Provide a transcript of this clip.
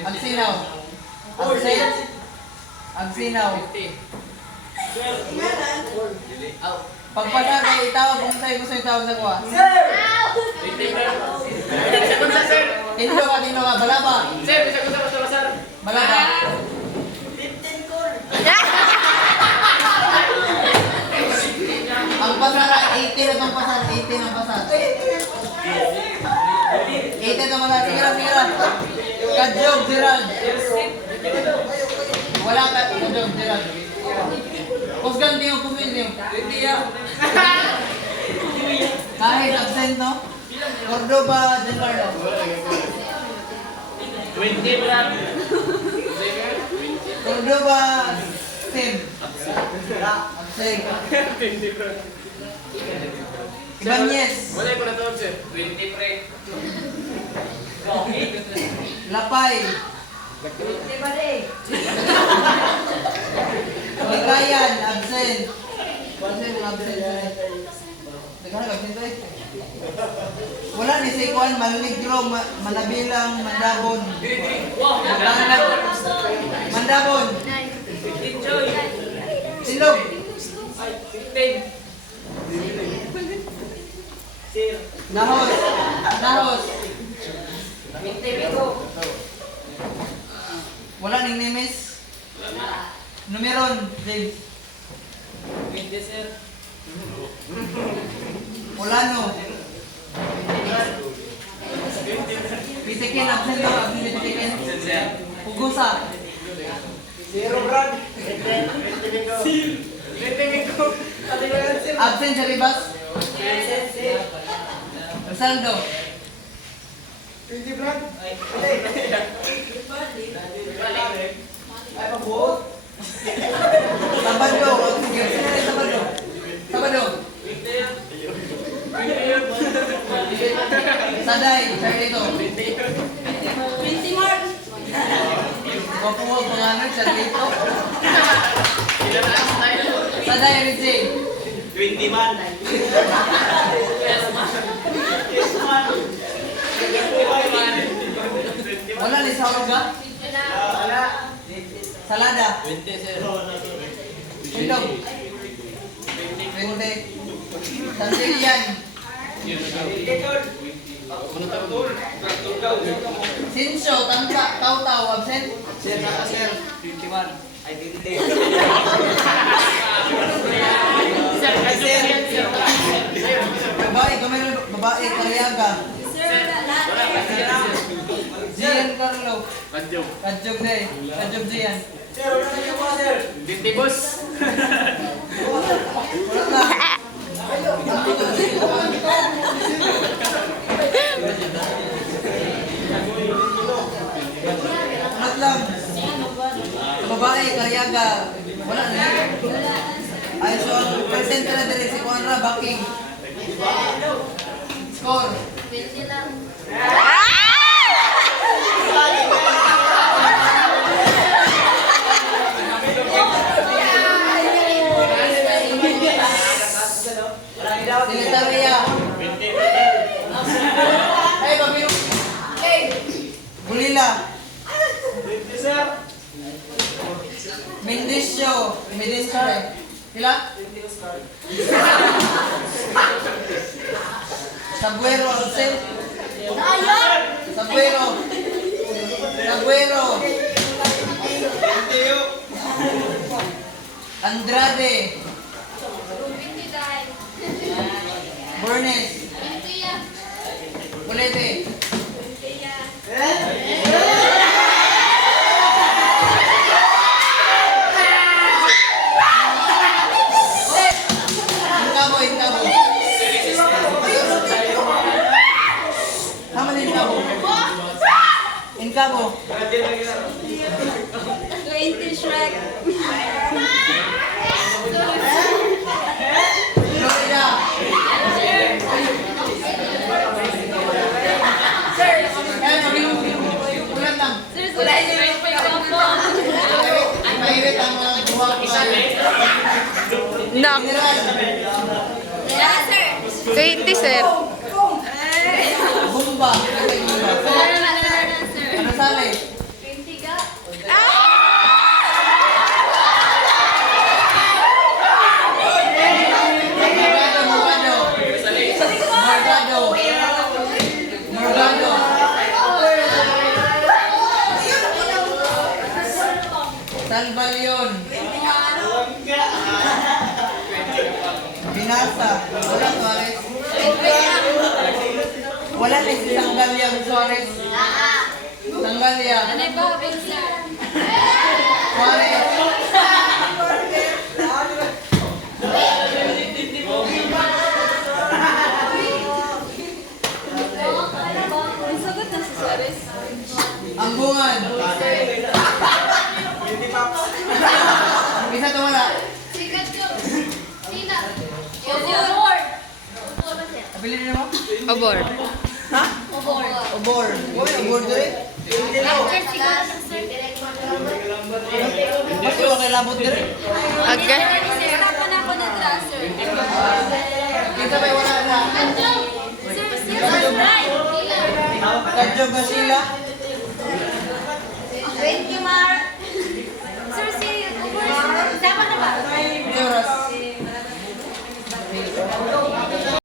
Agsinaw. Absent. Agsinaw. Pagpasagay, itawag kung sa'yo gusto itawag sa kuha. Sir! Tino ka, balaba. Balaba. 15 call! Ang pasara, 18 itong pasara, 18 ang pasara. 18 itong pasara, sigira. Kadjog, Gerald. Wala ka, Kadjog, Gerald. Kusgan niyo, kumin niyo. Kahit absent, no? Cordoba, Giancarlo. 20 lang. Cordoba, Tim. Absent. Ibanez. Wala ko na to, sir. 20 pre. Lapay. Ligayan, absent. Absent. Absent eh. Wala ni si Juan, Maligro, Manabilang, Mandabon. Mandabon. Silog. 15. Nahos. Wala ning Nemes. Numeron, James. 20, sir. Polano. Pitikin, absent daw, absent pitikin. Pugusa. Zero, Brad! Absent sa Ribas. Rosaldo. 20, Brad! Ay, pabuot! Sabado. Sige, sino rin Sabado? Sabado. Saday, Charlito. 20 Mark! Wapuwag mga nerd, Charlito. Saday, Rizzi. 20 man. Wala ni Sauga. Wala! Salada. 20, sir. Silog. 20. Sandilian. 20 call! Sinsyo, Tangka, Taw-Taw, absent. Sir, saka sir. 21. Ay, 20. Sir, Babae, gumero, babae, Kariaga. Gian Carlo. Kadyo. Kadjog day. Kadjog Gian. Sir, wala na yung mga sir! 20, boss. Ulat na. Ulat lang. Babae, Kariaga. Wala na yun. Ay, so ang presenter na din si Juanra Baking. Score. Silitaria. Ay, babi yung... Bulila. 20, sir! Mendisyo. Mendisyo. Kila? 20 Oscar! Sabuero. Absent. Sabuero. Sabuero. Andrade. Bernes. Kulete. Inkabo. Tama din Inkabo. 20 Shrek. Florida. Ulan lang. Sir, wala yung microphone. Mainit ang mga buha ko. No. Yeah, sir. 20, sir. Bumba. Sir, sir. Ano sali? Mendoza. Wala Suarez. Wala na si Sanggalia Suarez. Sanggalia. Ano ba, big sir? Suarez. May sagot na si Suarez. Ambungan. Isa to wala. Obor. Pili na mo? Obor. Ha? Obor. Obor. Wala obor diri. Bakit wala kay labot diri? Okay. Stop na ako na dra, sir. Kita ba wala na? Sir, right. Kadyo ba sila? 20 Mar.